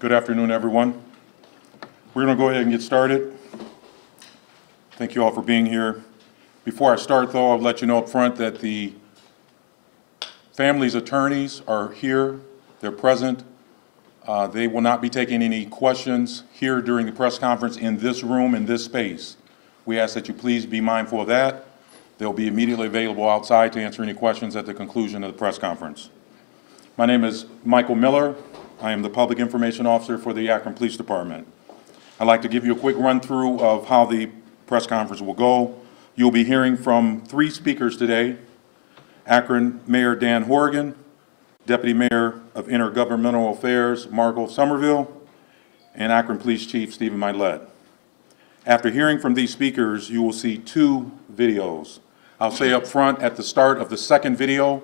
Good afternoon, everyone. We're going to go ahead and get started. Thank you all for being here. Before I start, though, I'll let you know up front that the family's attorneys are here. They're present. They will not be taking any questions here during the press conference in this room, in this space. We ask that you please be mindful of that. They'll be immediately available outside to answer any questions at the conclusion of the press conference. My name is Michael Miller. I am the Public Information Officer for the Akron Police Department. I'd like to give you a quick run-through of how the press conference will go. You'll be hearing from 3 speakers today: Akron Mayor Dan Horgan, Deputy Mayor of Intergovernmental Affairs Margot Somerville, and Akron Police Chief Stephen Milet. After hearing from these speakers, you will see 2 videos. I'll say up front, at the start of the second video,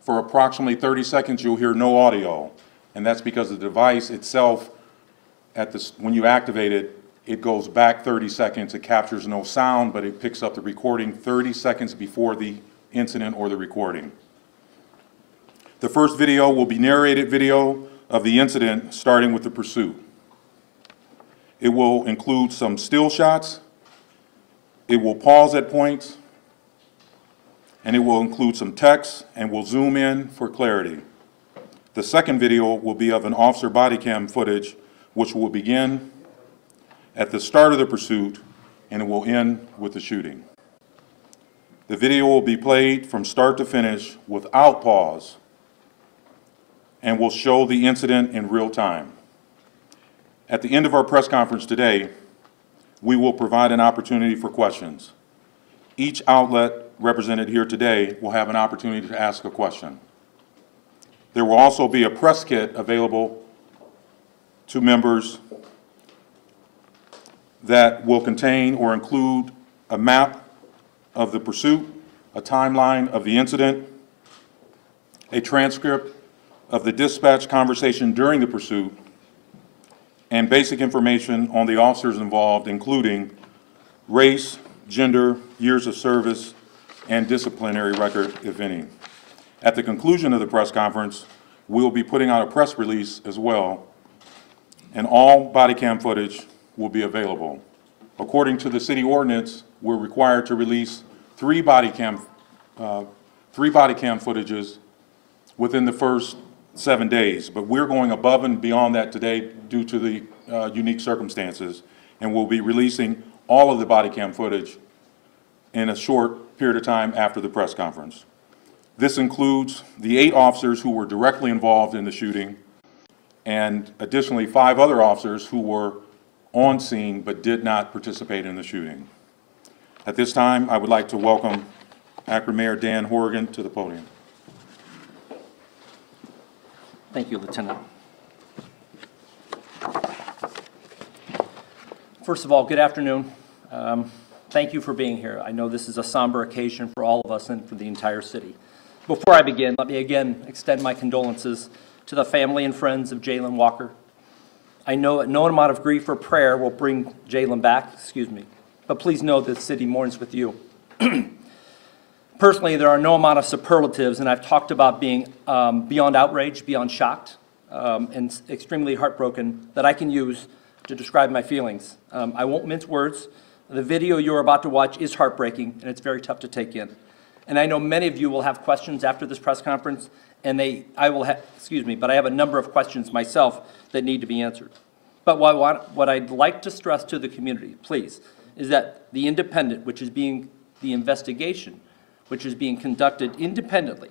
for approximately 30 seconds, you'll hear no audio. And that's because the device itself, when you activate it, it goes back 30 seconds. It captures no sound, but it picks up the recording 30 seconds before the incident or the recording. The first video will be narrated video of the incident, starting with the pursuit. It will include some still shots. It will pause at points, and it will include some text, and we'll zoom in for clarity. The second video will be of an officer body cam footage, which will begin at the start of the pursuit, and it will end with the shooting. The video will be played from start to finish without pause, and will show the incident in real time. At the end of our press conference today, we will provide an opportunity for questions. Each outlet represented here today will have an opportunity to ask a question. There will also be a press kit available to members that will contain or include a map of the pursuit, a timeline of the incident, a transcript of the dispatch conversation during the pursuit, and basic information on the officers involved, including race, gender, years of service, and disciplinary record, if any. At the conclusion of the press conference, we'll be putting out a press release as well, and all body cam footage will be available. According to the city ordinance, we're required to release 3 body cam footages within the first 7 days, but we're going above and beyond that today due to the unique circumstances, and we'll be releasing all of the body cam footage in a short period of time after the press conference. This includes the 8 officers who were directly involved in the shooting, and additionally 5 other officers who were on scene but did not participate in the shooting. At this time, I would like to welcome Akron Mayor Dan Horgan to the podium. Thank you, Lieutenant. First of all, good afternoon. Thank you for being here. I know this is a somber occasion for all of us and for the entire city. Before I begin, let me again extend my condolences to the family and friends of Jayland Walker. I know that no amount of grief or prayer will bring Jayland back, but please know that the city mourns with you. Personally, there are no amount of superlatives, and I've talked about being beyond outraged, beyond shocked, and extremely heartbroken that I can use to describe my feelings. I won't mince words. The video you're about to watch is heartbreaking, and it's very tough to take in. And I know many of you will have questions after this press conference, and but I have a number of questions myself that need to be answered. But what I'd like to stress to the community, please, is that the investigation, which is being conducted independently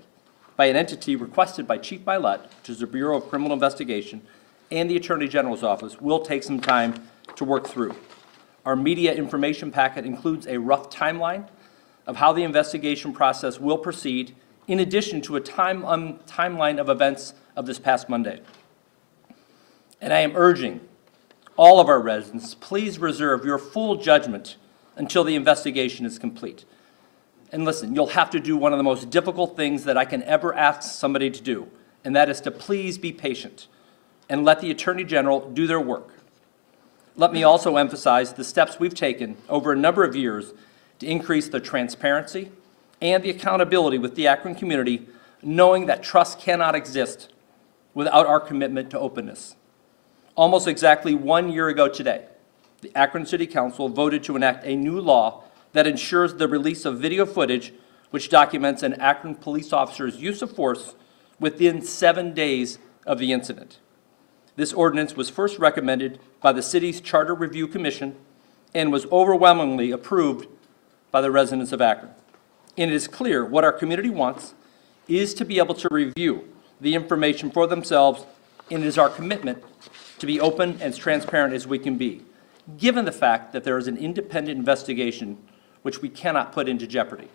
by an entity requested by Chief Milet, which is the Bureau of Criminal Investigation, and the Attorney General's office, will take some time to work through. Our media information packet includes a rough timeline of how the investigation process will proceed, in addition to a timeline of events of this past Monday. And I am urging all of our residents, please reserve your full judgment until the investigation is complete. And listen, you'll have to do one of the most difficult things that I can ever ask somebody to do, and that is to please be patient and let the Attorney General do their work. Let me also emphasize the steps we've taken over a number of years to increase the transparency and the accountability with the Akron community, knowing that trust cannot exist without our commitment to openness. Almost exactly 1 year ago today, the Akron City Council voted to enact a new law that ensures the release of video footage which documents an Akron police officer's use of force within 7 days of the incident. This ordinance was first recommended by the city's Charter Review Commission and was overwhelmingly approved by the residents of Akron. And it is clear what our community wants is to be able to review the information for themselves, and it is our commitment to be open and as transparent as we can be, given the fact that there is an independent investigation which we cannot put into jeopardy.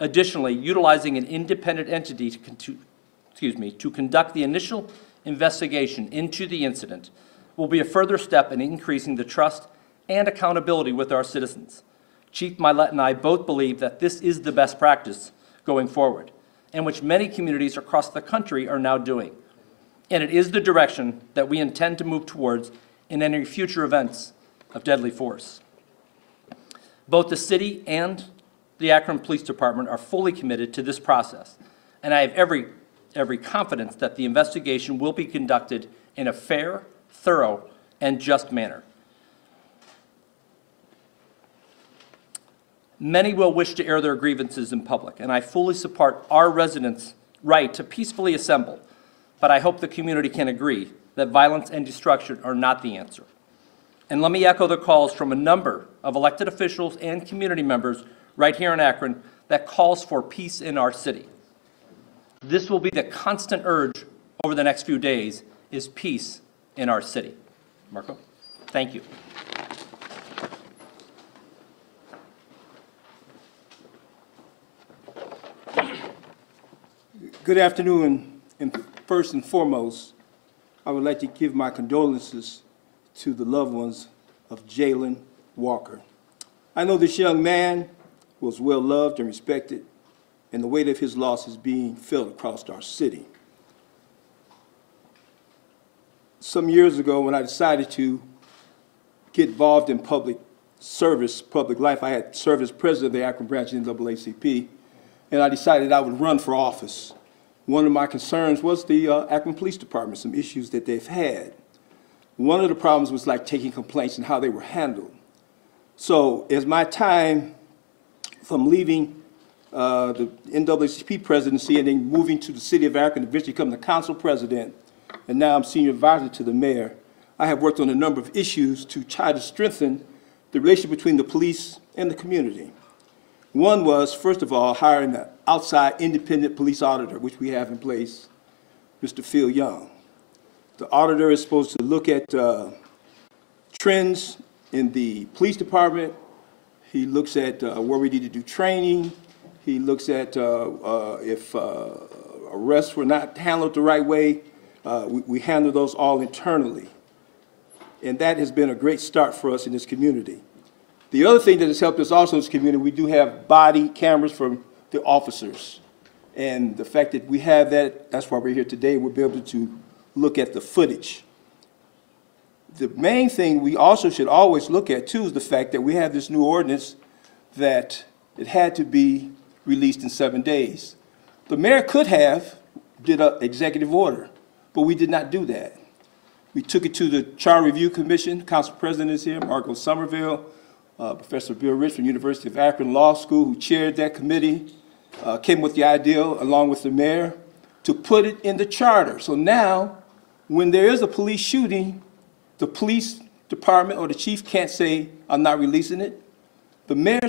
Additionally, utilizing an independent entity to conduct the initial investigation into the incident will be a further step in increasing the trust and accountability with our citizens. Chief Milet and I both believe that this is the best practice going forward, and which many communities across the country are now doing. And it is the direction that we intend to move towards in any future events of deadly force. Both the city and the Akron Police Department are fully committed to this process, and I have every confidence that the investigation will be conducted in a fair, thorough, and just manner. Many will wish to air their grievances in public, and I fully support our residents' right to peacefully assemble, but I hope the community can agree that violence and destruction are not the answer. And let me echo the calls from a number of elected officials and community members right here in Akron that calls for peace in our city. This will be the constant urge over the next few days, is peace in our city. Marco, thank you. Good afternoon, and first and foremost, I would like to give my condolences to the loved ones of Jayland Walker. I know this young man was well loved and respected, and the weight of his loss is being felt across our city. Some years ago, when I decided to get involved in public service, public life, I had served as president of the Akron branch of the NAACP, and I decided I would run for office. One of my concerns was the Akron Police Department, some issues that they've had. One of the problems was like taking complaints and how they were handled. So as my time from leaving the NAACP presidency and then moving to the city of Akron, eventually becoming the council president, and now I'm senior advisor to the mayor, I have worked on a number of issues to try to strengthen the relationship between the police and the community. One was, first of all, hiring an outside independent police auditor, which we have in place, Mr. Phil Young. The auditor is supposed to look at trends in the police department. He looks at where we need to do training. He looks at if arrests were not handled the right way. We handle those all internally. And that has been a great start for us in this community. The other thing that has helped us also in this community, we do have body cameras from the officers. And the fact that we have that, that's why we're here today. We'll be able to look at the footage. The main thing we also should always look at, too, is the fact that we have this new ordinance that it had to be released in 7 days. The mayor could have did an executive order, but we did not do that. We took it to the Charter Review Commission. Council President is here, Marco Somerville. Professor Bill Rich from University of Akron Law School, who chaired that committee, came with the idea, along with the mayor, to put it in the charter. So now, when there is a police shooting, the police department or the chief can't say, I'm not releasing it. The mayor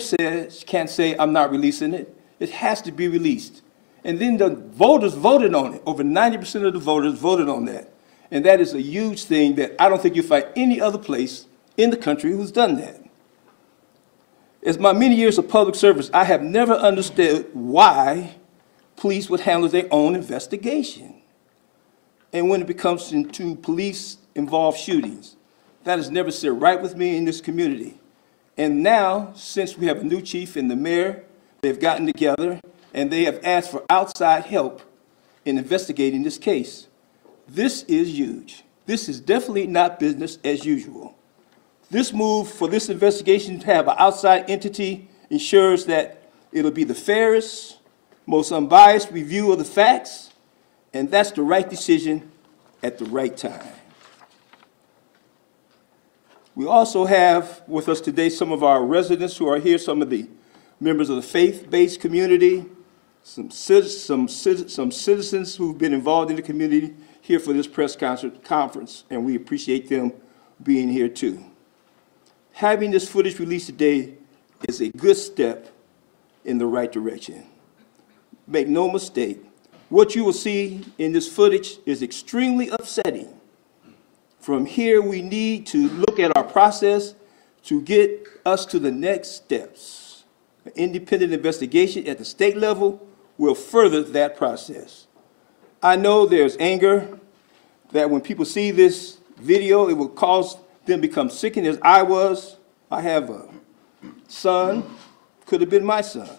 can't say, I'm not releasing it. It has to be released. And then the voters voted on it. Over 90% of the voters voted on that. And that is a huge thing that I don't think you'll find any other place in the country who's done that. As my many years of public service, I have never understood why police would handle their own investigation. And when it comes to police-involved shootings, that has never sit right with me in this community. And now, since we have a new chief and the mayor, they've gotten together and they have asked for outside help in investigating this case. This is huge. This is definitely not business as usual. This move for this investigation to have an outside entity ensures that it'll be the fairest, most unbiased review of the facts, and that's the right decision at the right time. We also have with us today some of our residents who are here, some of the members of the faith-based community, some citizens who've been involved in the community here for this press conference, and we appreciate them being here too. Having this footage released today is a good step in the right direction. Make no mistake, what you will see in this footage is extremely upsetting. From here, we need to look at our process to get us to the next steps. An independent investigation at the state level will further that process. I know there's anger that when people see this video, it will cause them to become sickened as I was. I have a son, could have been my son.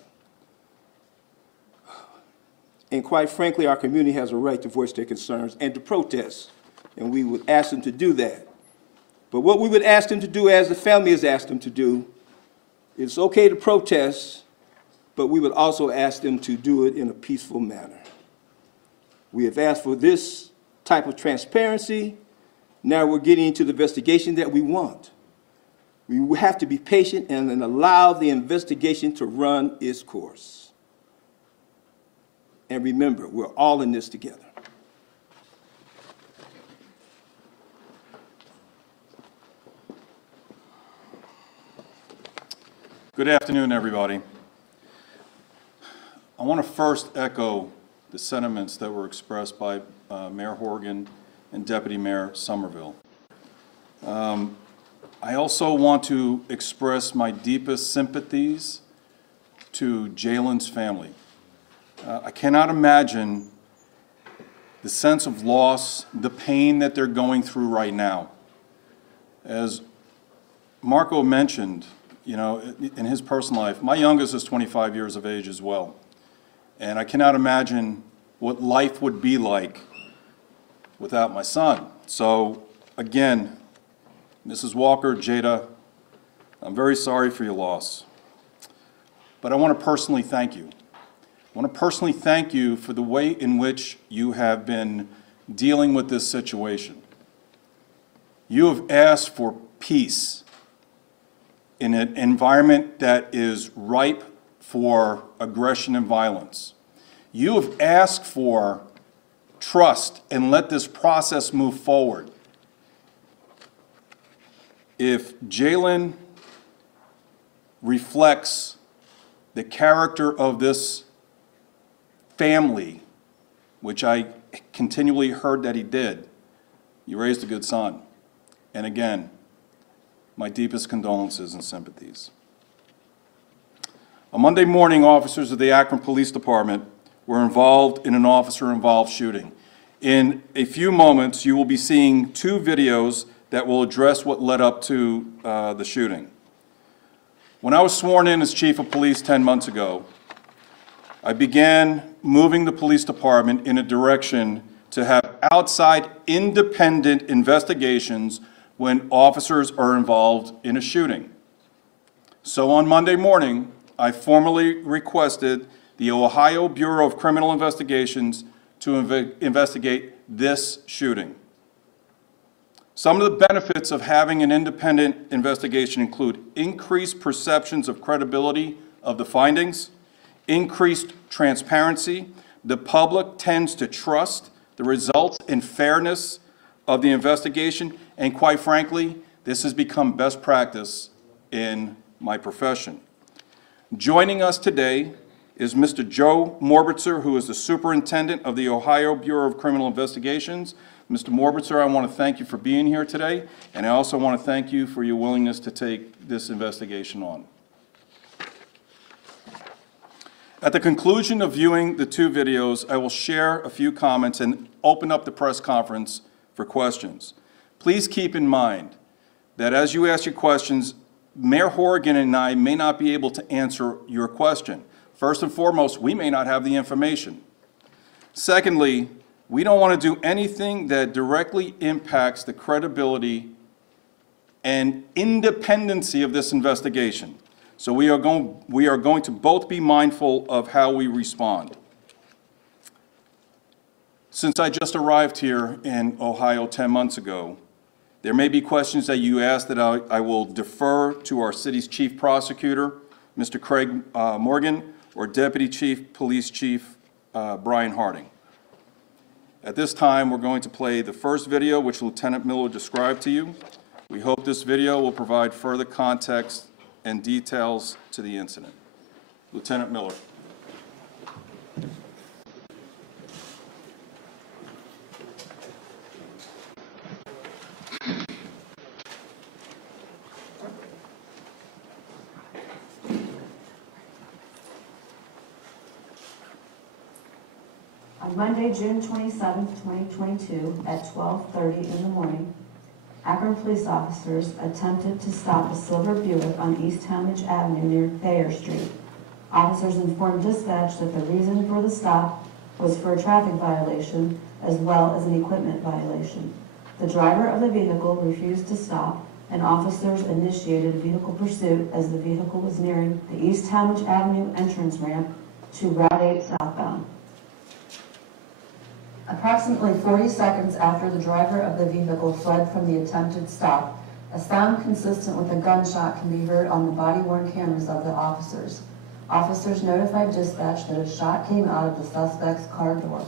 And quite frankly, our community has a right to voice their concerns and to protest, and we would ask them to do that. But what we would ask them to do, as the family has asked them to do, it's okay to protest, but we would also ask them to do it in a peaceful manner. We have asked for this type of transparency. Now we're getting into the investigation that we want. We have to be patient and then allow the investigation to run its course. And remember, we're all in this together. Good afternoon, everybody. I want to first echo the sentiments that were expressed by Mayor Horgan and Deputy Mayor Somerville. I also want to express my deepest sympathies to Jayland's family. I cannot imagine the sense of loss, the pain that they're going through right now. As Marco mentioned, you know, in his personal life, my youngest is 25 years of age as well. And I cannot imagine what life would be like without my son. So again, Mrs. Walker, Jada, I'm very sorry for your loss. But I want to personally thank you. I want to personally thank you for the way in which you have been dealing with this situation. You have asked for peace in an environment that is ripe for aggression and violence. You have asked for trust and let this process move forward. If Jayland reflects the character of this family, which I continually heard that he did, you raised a good son. And again, my deepest condolences and sympathies. On Monday morning, officers of the Akron Police Department were involved in an officer-involved shooting. In a few moments, you will be seeing two videos that will address what led up to the shooting. When I was sworn in as Chief of Police 10 months ago, I began moving the police department in a direction to have outside independent investigations when officers are involved in a shooting. So on Monday morning, I formally requested the Ohio Bureau of Criminal Investigations to investigate this shooting. Some of the benefits of having an independent investigation include increased perceptions of credibility of the findings, increased transparency. The public tends to trust the results and fairness of the investigation, and quite frankly, this has become best practice in my profession. Joining us today is Mr. Joe Morbitzer, who is the Superintendent of the Ohio Bureau of Criminal Investigations. Mr. Morbitzer, I want to thank you for being here today, and I also want to thank you for your willingness to take this investigation on. At the conclusion of viewing the two videos, I will share a few comments and open up the press conference for questions. Please keep in mind that as you ask your questions, Mayor Horgan and I may not be able to answer your question. First and foremost, we may not have the information. Secondly, we don't want to do anything that directly impacts the credibility and independency of this investigation. So we are going to both be mindful of how we respond. Since I just arrived here in Ohio 10 months ago, There may be questions that you ask that I will defer to our city's chief prosecutor, Mr. Craig Morgan, or Deputy Chief Police Chief Brian Harding. At this time, we're going to play the first video, which Lieutenant Miller described to you. We hope this video will provide further context and details to the incident. Lieutenant Miller. On Monday, June 27, 2022, at 12:30 in the morning, Akron police officers attempted to stop a silver Buick on East Talmadge Avenue near Thayer Street. Officers informed dispatch that the reason for the stop was for a traffic violation as well as an equipment violation. The driver of the vehicle refused to stop, and officers initiated a vehicle pursuit as the vehicle was nearing the East Talmadge Avenue entrance ramp to Route 8 southbound. Approximately 40 seconds after the driver of the vehicle fled from the attempted stop, a sound consistent with a gunshot can be heard on the body-worn cameras of the officers. Officers notified dispatch that a shot came out of the suspect's car door.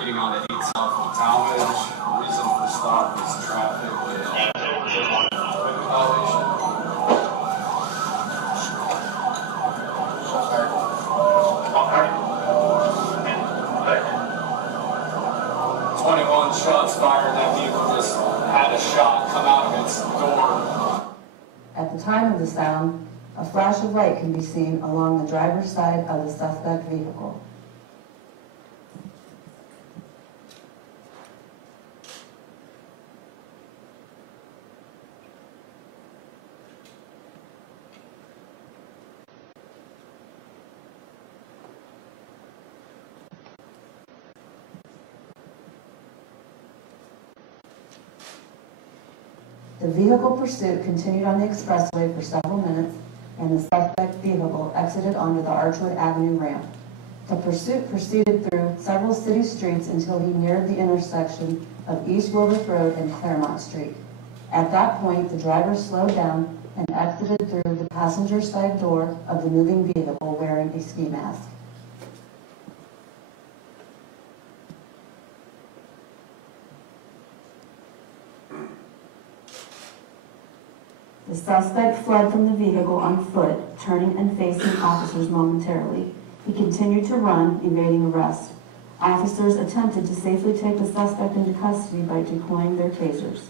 Getting on to 8 South from Talmadge. Reason for stop was traffic with equipment violation. 21 shots fired. That vehicle just had a shot come out of its door. At the time of the sound, a flash of light can be seen along the driver's side of the suspect vehicle. The vehicle pursuit continued on the expressway for several minutes, and the suspect vehicle exited onto the Archwood Avenue ramp. The pursuit proceeded through several city streets until he neared the intersection of East Wilbert Road and Claremont Street. At that point, the driver slowed down and exited through the passenger side door of the moving vehicle wearing a ski mask. The suspect fled from the vehicle on foot, turning and facing officers momentarily. He continued to run, evading arrest. Officers attempted to safely take the suspect into custody by deploying their tasers.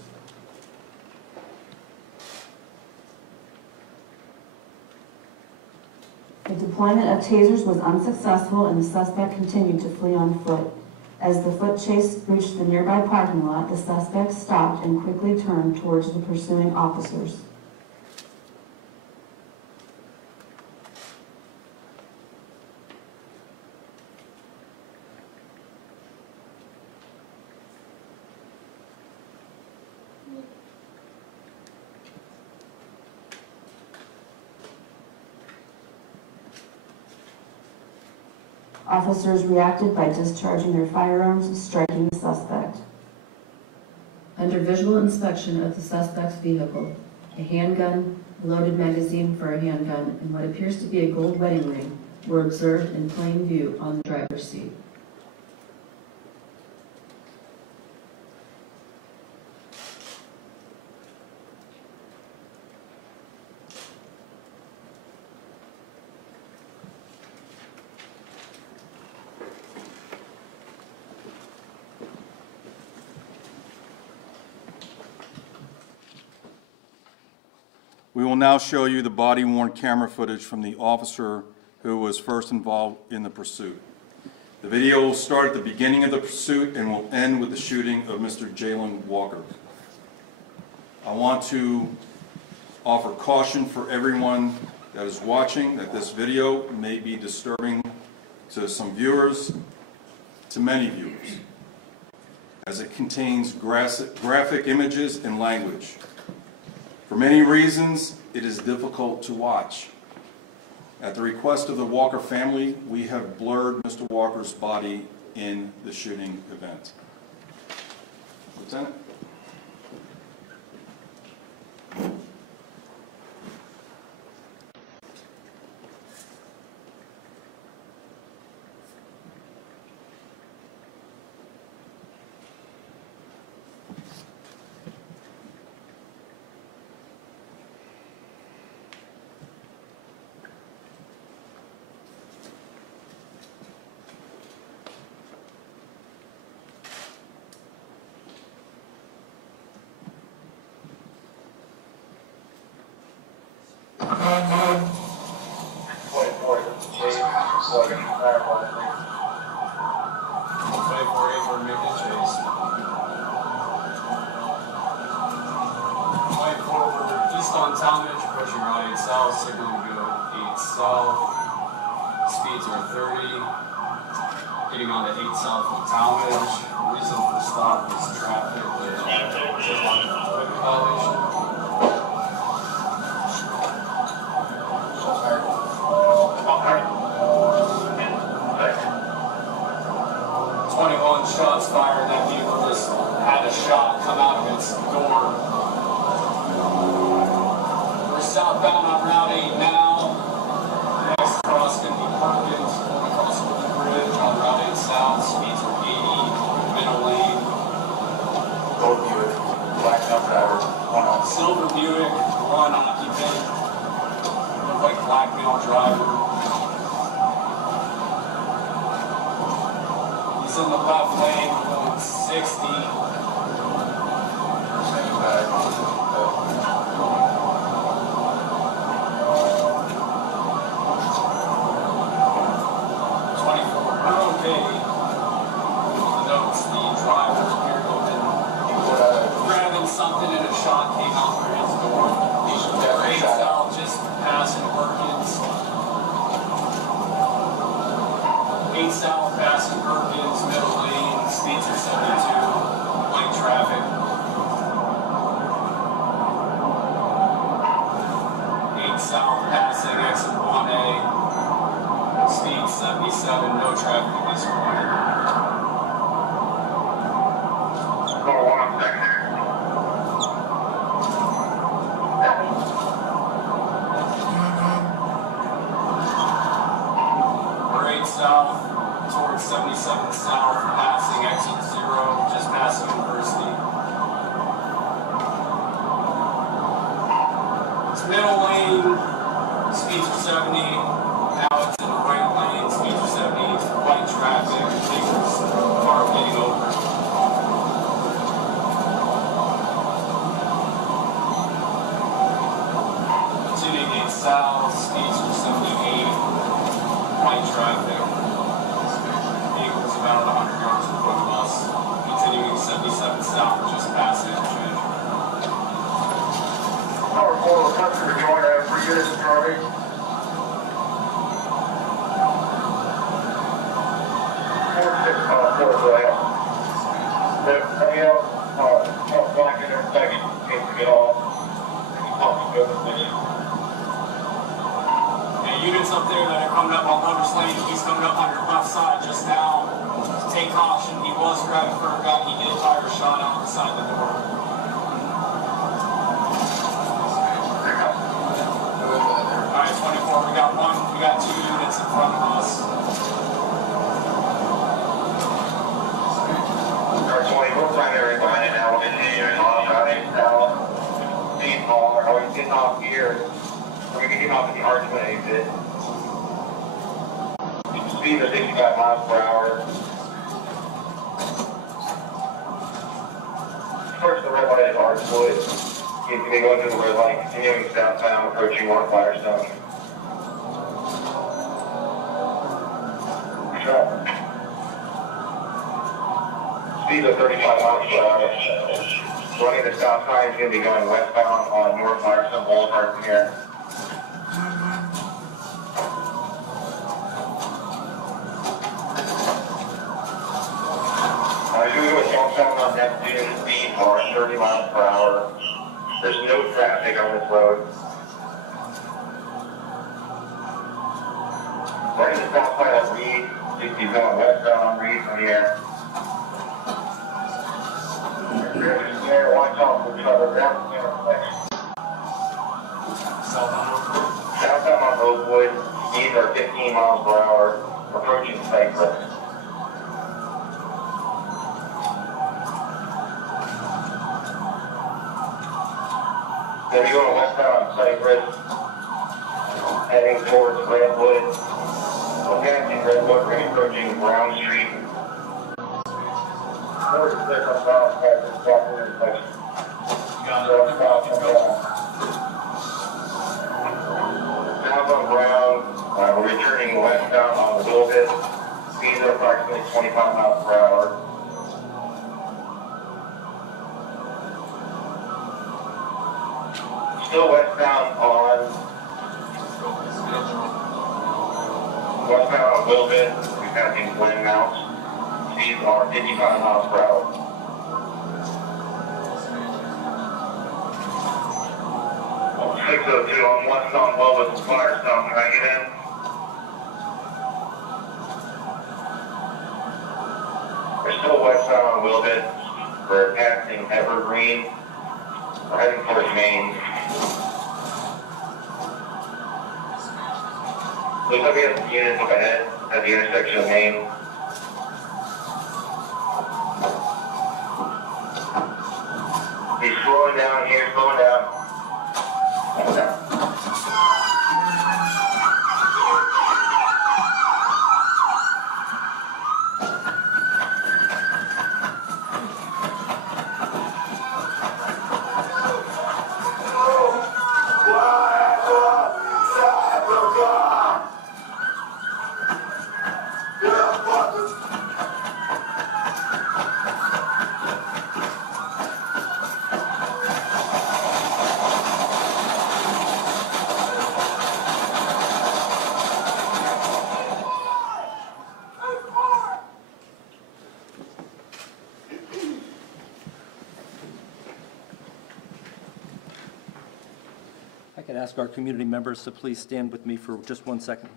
The deployment of tasers was unsuccessful, and the suspect continued to flee on foot. As the foot chase reached the nearby parking lot, the suspect stopped and quickly turned towards the pursuing officers. Officers reacted by discharging their firearms, striking the suspect. Under visual inspection of the suspect's vehicle, a handgun, a loaded magazine for a handgun, and what appears to be a gold wedding ring were observed in plain view on the driver's seat. We will now show you the body-worn camera footage from the officer who was first involved in the pursuit. The video will start at the beginning of the pursuit and will end with the shooting of Mr. Jayland Walker. I want to offer caution for everyone that is watching that this video may be disturbing to some viewers, to many viewers, as it contains graphic images and language. For many reasons, it is difficult to watch. At the request of the Walker family, we have blurred Mr. Walker's body in the shooting event. Lieutenant? 24 making chase. Right forward, east on Talmadge, approaching right south, signaling go 8 south. Speeds are 30. Getting on to 8 south of Talmadge. Reason for stop was traffic with violation. Shots fired. That vehicle just had a shot come out of its door. We're southbound on Route 8 now. Next cross going to be Perkins, going across the bridge on Route 8 South. Speeds are 80, middle lane. Gold Buick, black driver, 1 off. Silver Buick, 1 occupant. Look like black male driver. In the left lane, going 60. Grabbing something and a shot came out through his door. Great south, just passing Perkins. 8 south, passing Perkins, middle lane, speeds are 72, light traffic. 8 south, passing exit 1A, speed 77, no traffic at this point. Go 1 on secondary. South, towards 77 south, passing exit 0, just past University. It's middle lane, speeds are 70, now it's in the right lane, speeds are 70, white traffic, vehicles are getting over. Continuing 8 south, speeds are 78, white traffic. Vehicles about 100 yards in front of us. Continuing 77 south, just past the interchange. Power 4, customer join, I have 3 units, Charlie. 4-6, 4, go ahead. Coming out, black in there, second, case to get off. Units up there that are coming up on Lover's Lane, he's coming up on your left side just now. Take caution, he was grabbing for a gun, he did fire a shot out the side of the door. Alright, 24, we got 2 units in front of us. Car 20, we're primary behind it now, we're continuing on, right now. Speed car, are we getting off here? We're getting off at the Archman exit. Speed of 65 miles per hour. First, the red light is Archwood. You can be going through the red light, continuing southbound, approaching North Firestone. Speed of 35 miles per hour. Running the south side is going to be going westbound on North Firestone Boulevard from here. On Neptune, speed are 30 miles per hour. There's no traffic on this road. Right in the south side of Reed, you can be going westbound on Reed from here. There, watch out for each other. Southbound on Oakwood, speeds are 15 miles per hour, approaching Cypress. Then you're going westbound on Cypress, heading towards Redwood. Okay, in Redwood, we're going to be approaching Brown Street. South on Brown, we're returning westbound on Wilkes. approximately 25 miles per hour. Still westbound on Wilbit. We're passing Glen Mounts. Speeds are 55 miles per hour. 602 on westbound Wilbit, Firestone. Can I get in? We're still westbound on Wilbit. We're passing Evergreen. We're heading towards Maine. Looks like we have some units up ahead at the intersection of Maine. He's slowing down here, slowing down. Slowing down. I could ask our community members to please stand with me for just 1 second.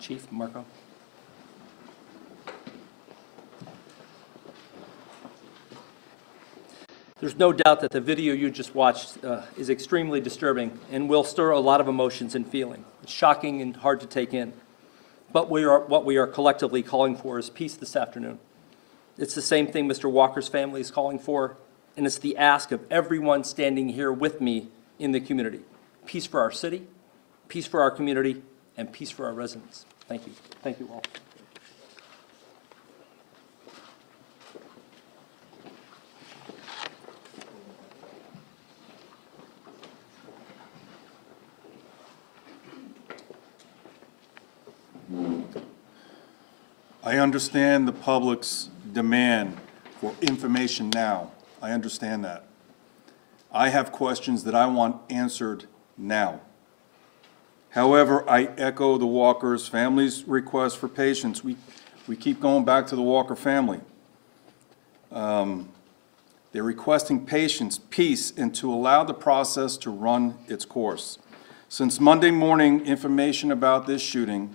Chief Marco. There's no doubt that the video you just watched is extremely disturbing and will stir a lot of emotions and feeling. It's shocking and hard to take in. But what we are collectively calling for is peace this afternoon. It's the same thing Mr. Walker's family is calling for, and it's the ask of everyone standing here with me in the community. Peace for our city, peace for our community, and peace for our residents. Thank you. Thank you all. I understand the public's demand for information now. I understand that. I have questions that I want answered now. However, I echo the Walker's family's request for patience. We keep going back to the Walker family. They're requesting patience, peace, and to allow the process to run its course. Since Monday morning, information about this shooting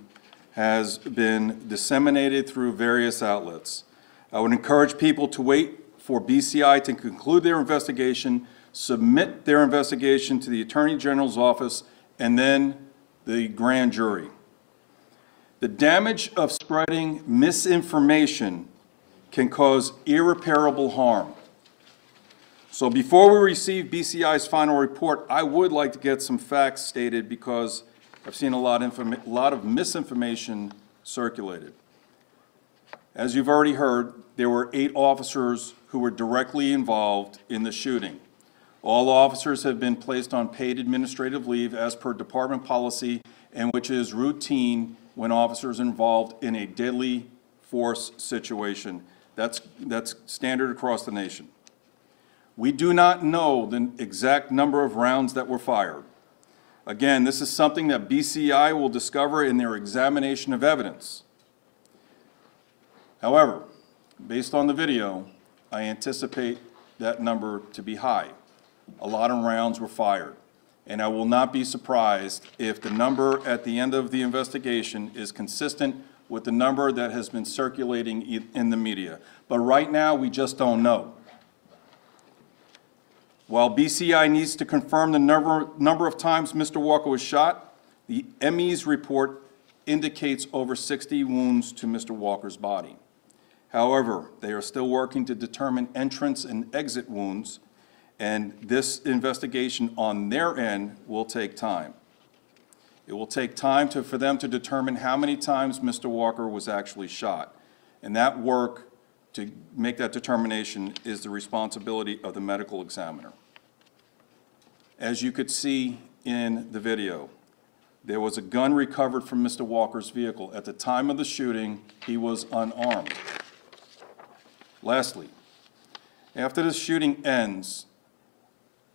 has been disseminated through various outlets. I would encourage people to wait for BCI to conclude their investigation, submit their investigation to the Attorney General's office, and then the grand jury. The damage of spreading misinformation can cause irreparable harm. So before we receive BCI's final report, I would like to get some facts stated because I've seen a lot of misinformation circulated. As you've already heard, there were 8 officers who were directly involved in the shooting. All officers have been placed on paid administrative leave as per department policy, and which is routine when officers are involved in a deadly force situation. That's standard across the nation. We do not know the exact number of rounds that were fired. Again, this is something that BCI will discover in their examination of evidence. However, based on the video, I anticipate that number to be high. A lot of rounds were fired, and I will not be surprised if the number at the end of the investigation is consistent with the number that has been circulating in the media. But right now, we just don't know. While BCI needs to confirm the number of times Mr. Walker was shot, the ME's report indicates over 60 wounds to Mr. Walker's body. However, they are still working to determine entrance and exit wounds, and this investigation on their end will take time. It will take time for them to determine how many times Mr. Walker was actually shot, and that work to make that determination is the responsibility of the medical examiner. As you could see in the video, There was a gun recovered from Mr. Walker's vehicle. At the time of the shooting, he was unarmed. Lastly, after the shooting ends,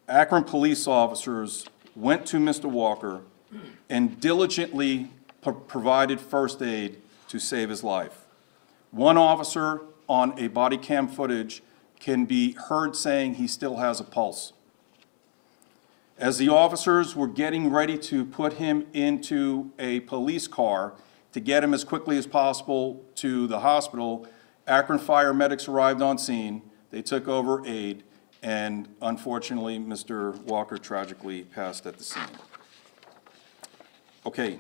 Akron police officers went to Mr. Walker and diligently provided first aid to save his life. One officer on a body cam footage can be heard saying he still has a pulse. As the officers were getting ready to put him into a police car to get him as quickly as possible to the hospital, Akron fire medics arrived on scene. They took over aid, and unfortunately, Mr. Walker tragically passed at the scene. Okay,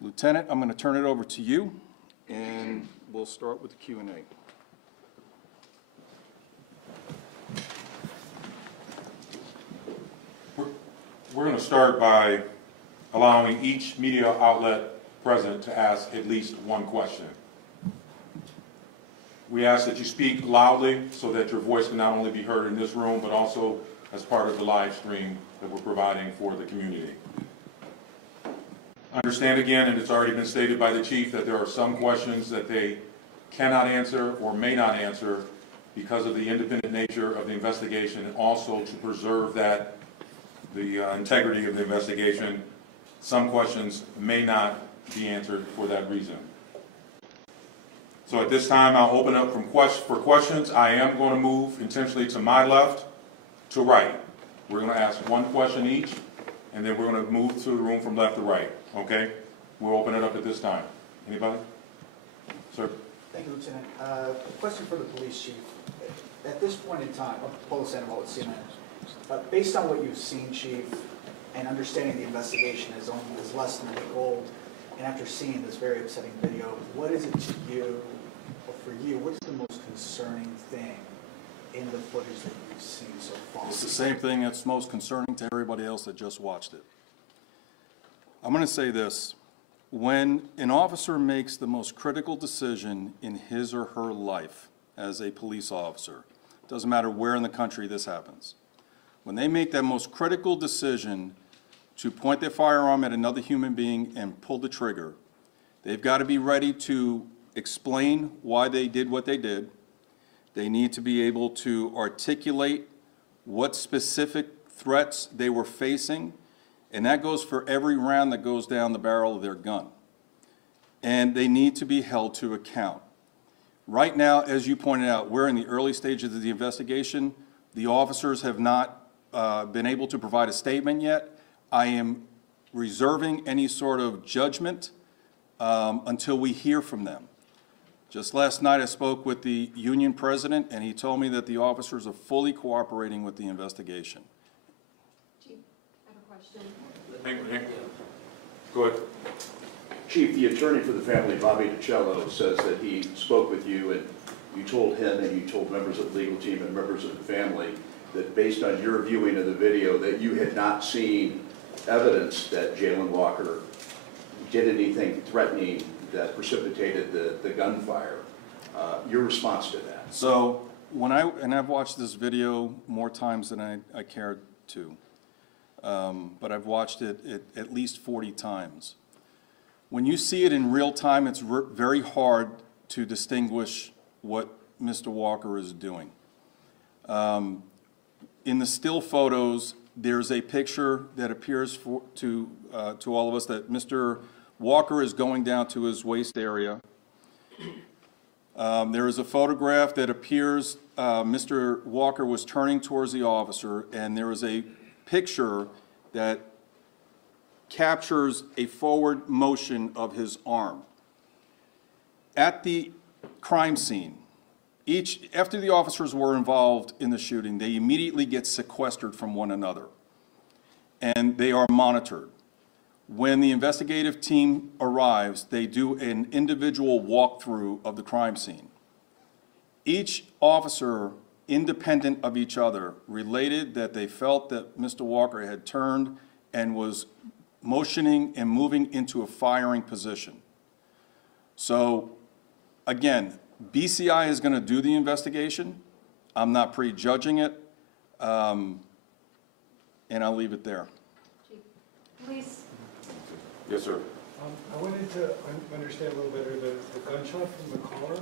Lieutenant, I'm going to turn it over to you, and we'll start with the Q&A. We're going to start by allowing each media outlet present to ask at least one question. We ask that you speak loudly so that your voice can not only be heard in this room, but also as part of the live stream that we're providing for the community. Understand again, and it's already been stated by the chief, that there are some questions that they cannot answer or may not answer because of the independent nature of the investigation, and also to preserve that the integrity of the investigation. Some questions may not be answered for that reason. So at this time, I'll open up for questions. I am going to move intentionally to my left to right. We're going to ask one question each, and then we're going to move to the room from left to right. Okay? We'll open it up at this time. Anybody? Sir? Thank you, Lieutenant. A question for the police chief. At this point in time, Polo Sandoval with CNN, based on what you've seen, Chief, and understanding the investigation is less than a week old, and after seeing this very upsetting video, what is it to you, or for you, what's the most concerning thing in the footage that you've seen so far? It's the same thing that's most concerning to everybody else that just watched it. I'm going to say this. When an officer makes the most critical decision in his or her life as a police officer, doesn't matter where in the country this happens, when they make that most critical decision to point their firearm at another human being and pull the trigger, they've got to be ready to explain why they did what they did. They need to be able to articulate what specific threats they were facing, and that goes for every round that goes down the barrel of their gun. And they need to be held to account. Right now, as you pointed out, we're in the early stages of the investigation. The officers have not been able to provide a statement yet. I am reserving any sort of judgment until we hear from them. Just last night I spoke with the union president, and he told me that the officers are fully cooperating with the investigation. Chief, I have a question. Hang on. Go ahead. Chief, the attorney for the family, Bobby DiCello, says that he spoke with you and you told him and you told members of the legal team and members of the family that based on your viewing of the video that you had not seen evidence that Jayland Walker did anything threatening that precipitated the gunfire. Your response to that? So and I've watched this video more times than I cared to, but I've watched it at least 40 times. When you see it in real time, it's very hard to distinguish what Mr. Walker is doing. In the still photos, there's a picture that appears to all of us that Mr. Walker is going down to his waist area. There is a photograph that appears Mr. Walker was turning towards the officer, and there is a picture that captures a forward motion of his arm. At the crime scene, after the officers were involved in the shooting, they immediately get sequestered from one another, and they are monitored. When the investigative team arrives, they do an individual walkthrough of the crime scene. Each officer, independent of each other, related that they felt that Mr. Walker had turned and was motioning and moving into a firing position. So, again, BCI is going to do the investigation. I'm not prejudging it, and I'll leave it there. Chief, police Yes, sir. I wanted to understand a little better the gunshot from the car.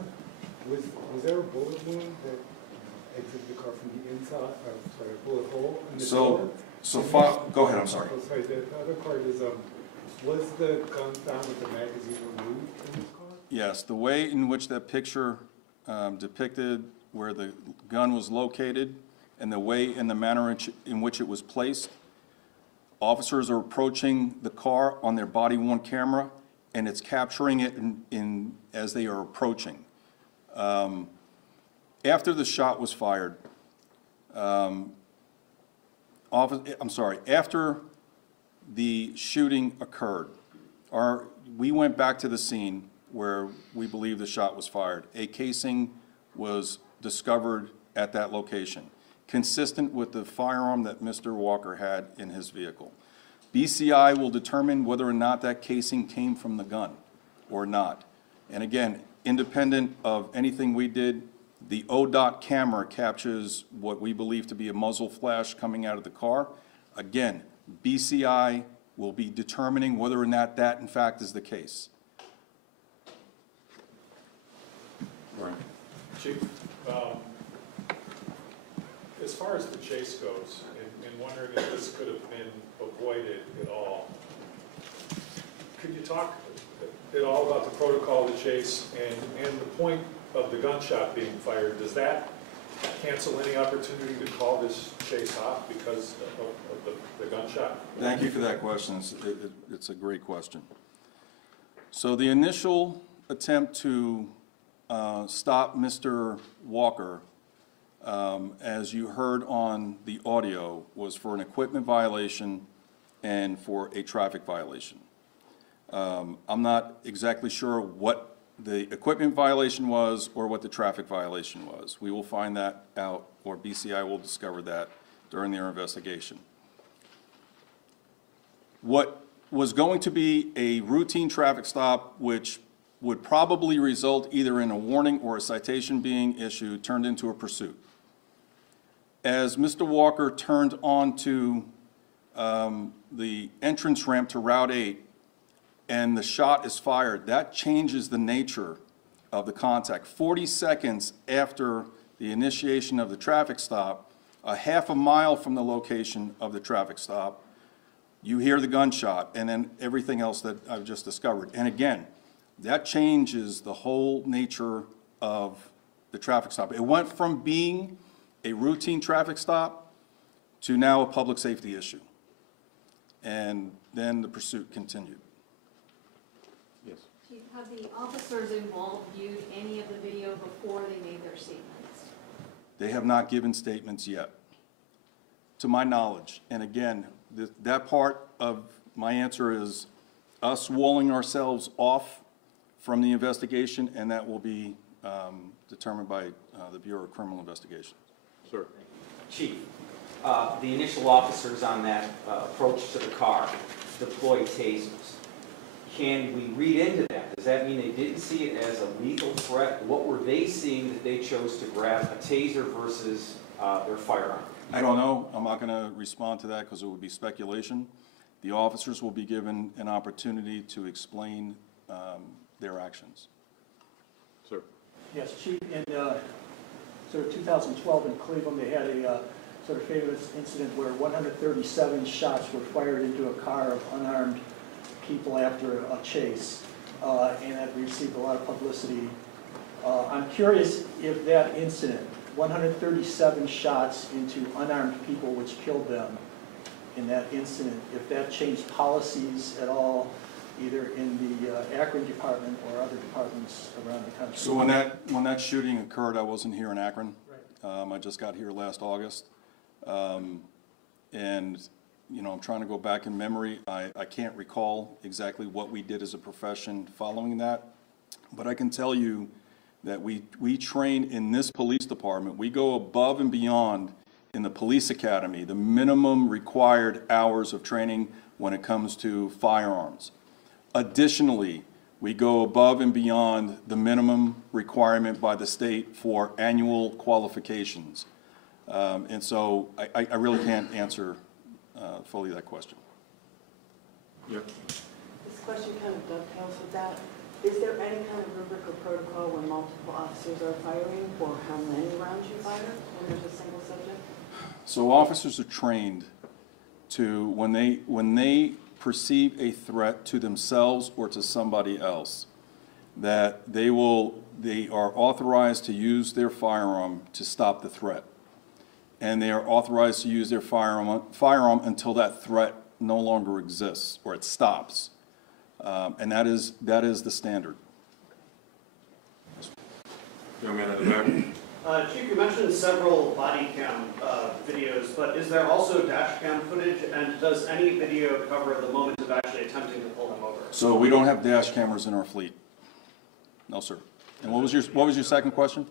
Was there a bullet wound that exited the car from the inside, sorry, a bullet hole in the door? Go ahead, I'm sorry. Oh, sorry, the other part is, was the gun found with the magazine removed in this car? Yes, the way in which that picture depicted where the gun was located and the way and the manner in which it was placed, officers are approaching the car on their body-worn camera, and it's capturing it as they are approaching. After the shot was fired, after the shooting occurred, we went back to the scene where we believe the shot was fired. A casing was discovered at that location, consistent with the firearm that Mr. Walker had in his vehicle. BCI will determine whether or not that casing came from the gun or not. And again, independent of anything we did, the ODOT camera captures what we believe to be a muzzle flash coming out of the car. Again, BCI will be determining whether or not that in fact is the case. Right. Chief, as far as the chase goes, and wondering if this could have been avoided at all, could you talk at all about the protocol of the chase and the point of the gunshot being fired? Does that cancel any opportunity to call this chase off because of the gunshot? Thank you for that question. It's a great question. So the initial attempt to stop Mr. Walker, as you heard on the audio, was for an equipment violation and for a traffic violation. I'm not exactly sure what the equipment violation was or what the traffic violation was. We will find that out, or BCI will discover that during their investigation. What was going to be a routine traffic stop, which would probably result either in a warning or a citation being issued, turned into a pursuit. As Mr. Walker turned onto the entrance ramp to Route 8 and the shot is fired, that changes the nature of the contact. 40 seconds after the initiation of the traffic stop, a half a mile from the location of the traffic stop, you hear the gunshot and then everything else that I've just discovered. And again, that changes the whole nature of the traffic stop. It went from being a routine traffic stop to now a public safety issue. And then the pursuit continued. Yes. Chief, have the officers involved viewed any of the video before they made their statements? They have not given statements yet, to my knowledge. And again, that part of my answer is us walling ourselves off from the investigation, and that will be determined by the Bureau of Criminal Investigation. Sir. Chief, the initial officers on that approach to the car deployed tasers. Can we read into that? Does that mean they didn't see it as a lethal threat? What were they seeing that they chose to grab a taser versus their firearm? I don't know. I'm not going to respond to that because it would be speculation. The officers will be given an opportunity to explain their actions. Sir. Yes, Chief, in sort of 2012 in Cleveland, they had a sort of famous incident where 137 shots were fired into a car of unarmed people after a chase, and that received a lot of publicity. I'm curious if that incident, 137 shots into unarmed people which killed them in that incident, if that changed policies at all, either in the Akron department or other departments around the country. So when that shooting occurred, I wasn't here in Akron. Right. I just got here last August. And, you know, I'm trying to go back in memory. I can't recall exactly what we did as a profession following that. But I can tell you that we train in this police department. We go above and beyond in the police academy, the minimum required hours of training when it comes to firearms. Additionally, we go above and beyond the minimum requirement by the state for annual qualifications. And so I really can't answer fully that question. Yep. The question kind of dovetails with that. Is there any kind of rubric or protocol when multiple officers are firing, or how many rounds you fire when there's a single subject? So officers are trained to, when they perceive a threat to themselves or to somebody else, that they are authorized to use their firearm to stop the threat. And they are authorized to use their firearm until that threat no longer exists or it stops. And that is the standard. Young man in the back. Chief, you mentioned several body cam videos, but is there also dash cam footage, and does any video cover the moment of actually attempting to pull them over? So we don't have dash cameras in our fleet. No, sir. And what was your second question?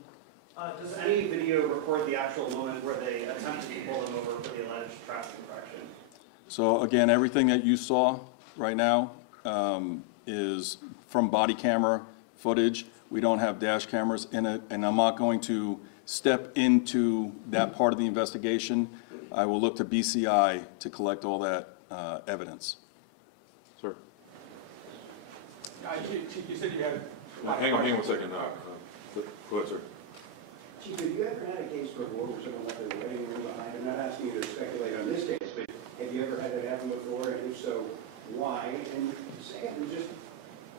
Does any video record the actual moment where they attempted to pull them over for the alleged traffic infraction? So again, everything that you saw right now is from body camera footage. We don't have dash cameras in it, and I'm not going to step into that part of the investigation. I will look to BCI to collect all that evidence. Sir. Chief, you said you had... Hang on 1 second. Go ahead, sir. Chief, have you ever had a case before where someone left their wedding ring behind? I'm not asking you to speculate on this case, but have you ever had that happen before? And if so, why? And second, just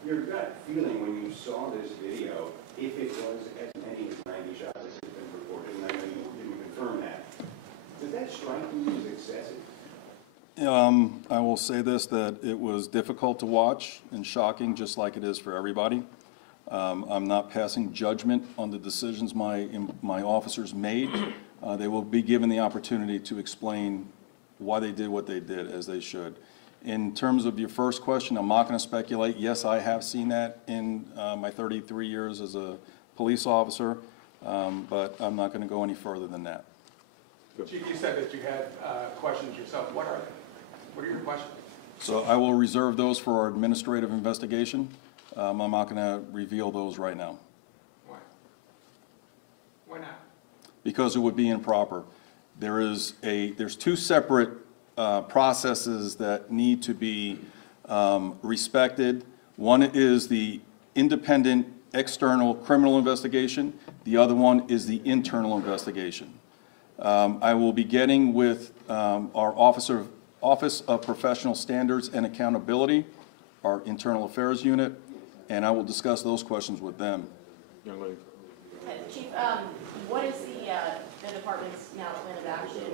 your gut feeling when you saw this video, if it was as many as 90 shots as has been reported, and I know you didn't confirm that, does that strike you as excessive? I will say this, that it was difficult to watch and shocking, just like it is for everybody. I'm not passing judgment on the decisions my officers made. They will be given the opportunity to explain why they did what they did, as they should. In terms of your first question, I'm not going to speculate. Yes, I have seen that in my 33 years as a police officer, but I'm not going to go any further than that. Chief, you said that you had questions yourself. What are they? What are your questions? So I will reserve those for our administrative investigation. I'm not going to reveal those right now. Why? Why not? Because it would be improper. There's two separate processes that need to be respected. One is the independent external criminal investigation. The other one is the internal investigation. I will be getting with our Office of Professional Standards and Accountability, our Internal Affairs Unit, and I will discuss those questions with them. Young lady. Chief, what is the department's now plan of action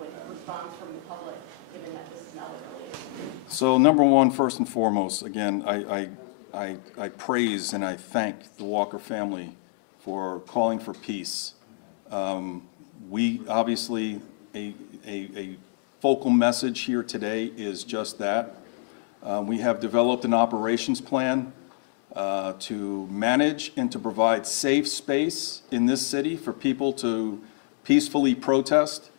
with response from the public, given that this is now released? So number one, first and foremost, again, I praise and I thank the Walker family for calling for peace. We obviously, a focal message here today is just that. We have developed an operations plan to manage and to provide safe space in this city for people to peacefully protest.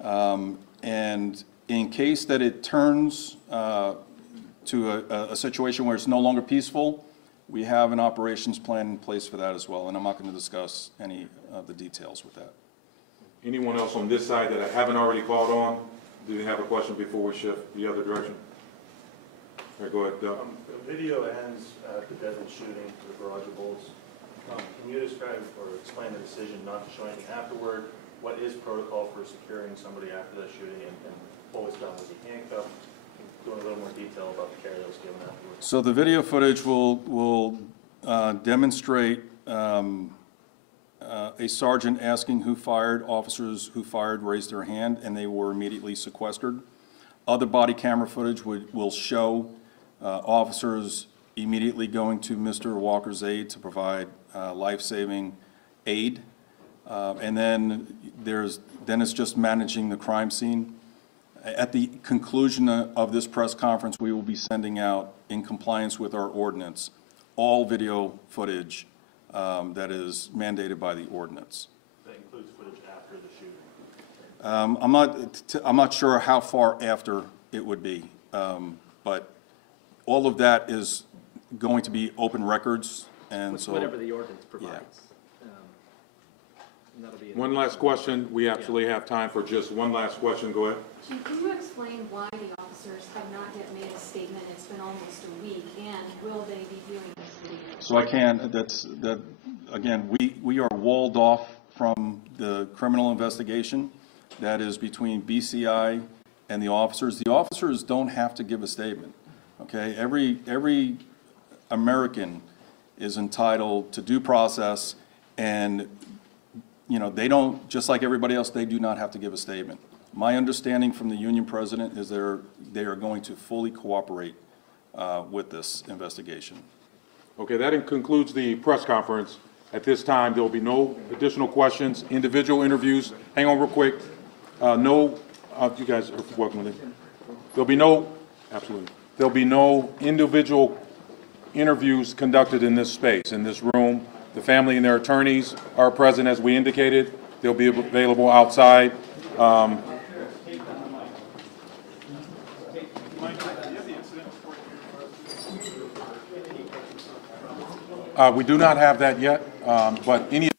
And in case that it turns to a situation where it's no longer peaceful, we have an operations plan in place for that as well. And I'm not going to discuss any of the details with that. Anyone else on this side that I haven't already called on? Do you have a question before we shift the other direction? All right, go ahead, Doug. The video ends at the deadly shooting to the garage of Bulls. Can you describe or explain the decision not to show anything afterward? What is protocol for securing somebody after that shooting, and what was done? Was he handcuffed? Go into a little more detail about the care that was given afterwards. So the video footage will demonstrate a sergeant asking who fired. Officers who fired raised their hand, and they were immediately sequestered. Other body camera footage will show officers immediately going to Mr. Walker's aid to provide life-saving aid. And then it's just managing the crime scene. At the conclusion of this press conference, we will be sending out, in compliance with our ordinance, all video footage that is mandated by the ordinance. That includes footage after the shooting. I'm not sure how far after it would be, but all of that is going to be open records, and so Whatever the ordinance provides. One last question. We actually have time for just one last question. Go ahead. Chief, can you explain why the officers have not yet made a statement? It's been almost a week, and will they be viewing this video? So I can, again, we are walled off from the criminal investigation that is between BCI and the officers. The officers don't have to give a statement, okay? Every American is entitled to due process, and, you know, they don't, just like everybody else, they do not have to give a statement. My understanding from the union president is they are going to fully cooperate with this investigation. Okay, that concludes the press conference. At this time, there will be no additional questions, individual interviews. Hang on real quick. You guys are welcome. There'll be no individual interviews conducted in this space, in this room. The family and their attorneys are present, as we indicated. They'll be available outside. We do not have that yet, but any